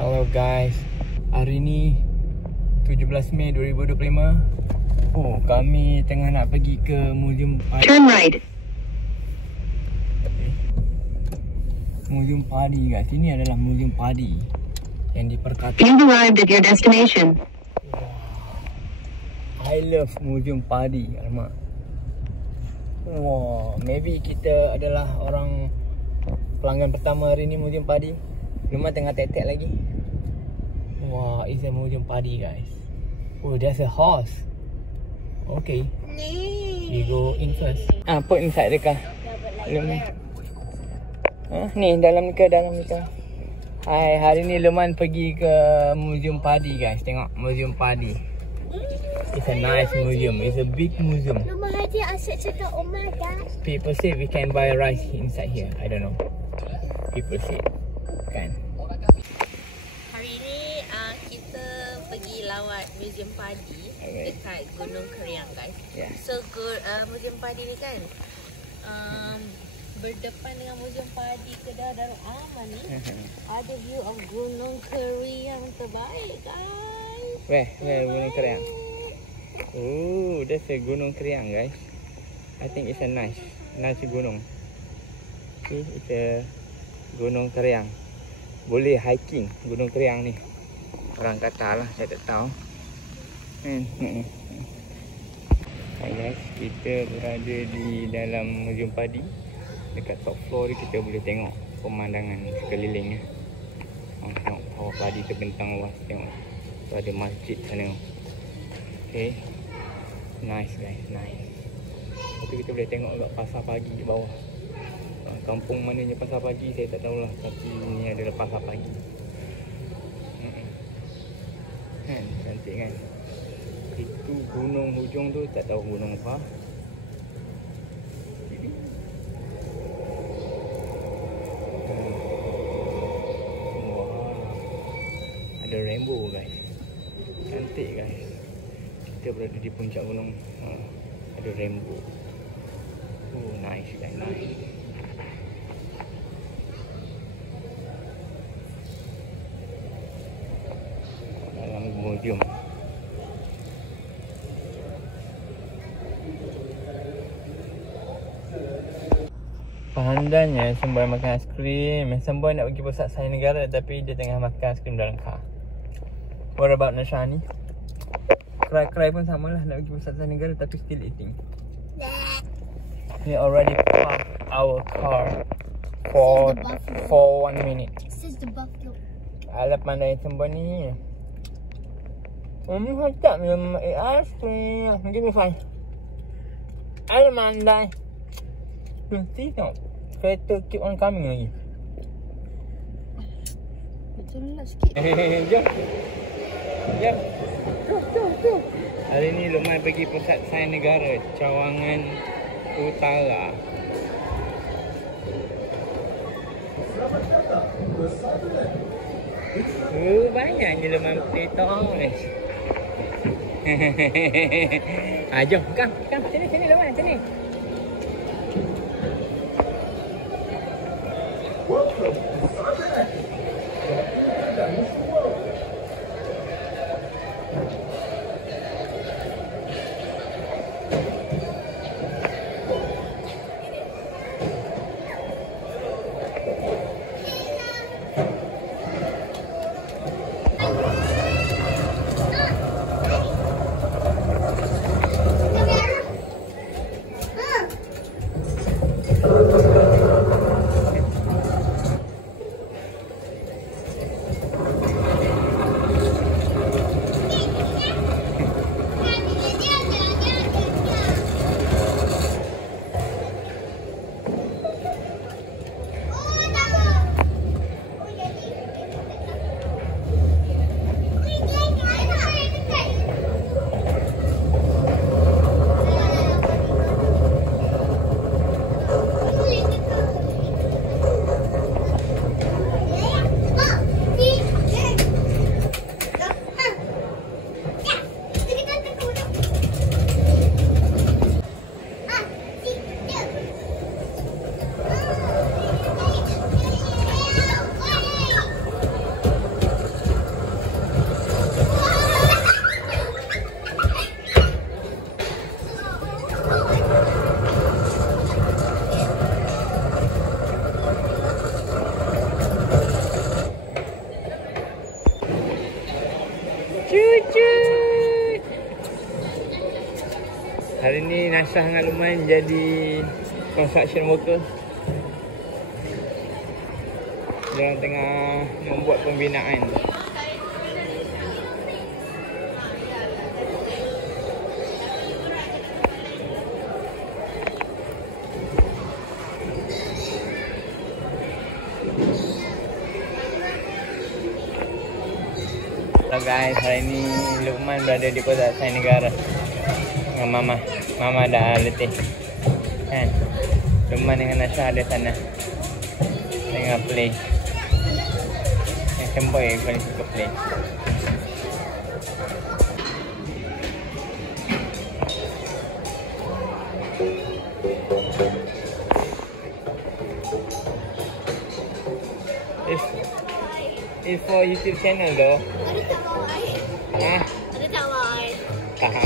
Hello guys, hari ni 17 Mei 2025. Oh, kami tengah nak pergi ke Museum Padi. Turn right. Museum Padi guys, ini adalah Museum Padi yang diperkatakan. You've arrived at your destination. I love Museum Padi. Alamak. Wow, maybe kita adalah orang pelanggan pertama hari ni Museum Padi. Lumah tengah tek-tek lagi. Wow, it's a Museum Padi guys. Oh, there's a horse. Okay, we go in first. Put inside the car. Lumah. Ni dalam ni ke, dalam ni ke. Hai, hari ni Luman pergi ke Museum Padi guys. Tengok Museum Padi. It's a nice museum. It's a big museum. Rumah Haji asyik cakap, oh my god. People say we can buy rice inside here. I don't know. People say kan. Hari ni kita pergi lawat Museum Padi dekat Gunung Keriang guys. Yeah. So Museum Padi ni kan berdepan dengan Museum Padi Kedah Darul Aman ni ada view of Gunung Keriang terbaik guys. Where Gunung Keriang? Oh, that's a Gunung Keriang guys. I think it's a nice gunung. See, it's a Gunung Keriang. Boleh hiking Gunung Keriang ni. Orang kata lah, saya tak tahu. Hai guys, kita berada di dalam Museum Padi. Dekat top floor ni kita boleh tengok pemandangan sekeliling ya. Tengok bawah padi terbentang luas. Tengok tu ada masjid sana. Okay, nice guys, nice. Lepas tu kita boleh tengok kat pasar pagi di bawah. Kampung mananya pasar pagi saya tak tahulah, tapi ini adalah pasar pagi. Kan, cantik kan. Itu gunung hujung tu tak tahu gunung apa. Ada rainbow guys. Cantik guys. Kita berada di puncak gunung. Ada rainbow. Oh, nice guys, nice. Dalam museum. Pandanya Semboy makan aiskrim. Semboy nak pergi pusat sains negara tapi dia tengah makan aiskrim dalam car. What about Nashani? Cry pun sama lah, nak pergi pusat sains negara tapi still eating. We already parked our car for 1 minute. This is the buffalo. Alah pandai Semboy ni. Ini hajat minum aiskrim. Give me 5. Alah mandai. Tengok, kereta keep on coming lagi. Betul lah sikit. Jom. Jom. Jom. Hari ni Luqman pergi pusat sains negara Cawangan Utara. Banyak je Luqman cerita. Jom, come. Sini Luqman, sini. ni Nasah dengan Luqman jadi construction worker. Diorang tengah membuat pembinaan. Hello guys, hari ni Luqman berada di Pusat Sains Negara dengan Mama. Mama dah letih kan? Luqman dengan Nasha ada sana tengah play. Yang semboy paling suka play. It's for YouTube channel though. Ada tak bawa air? Ha? Ada tak bawa air? Tak.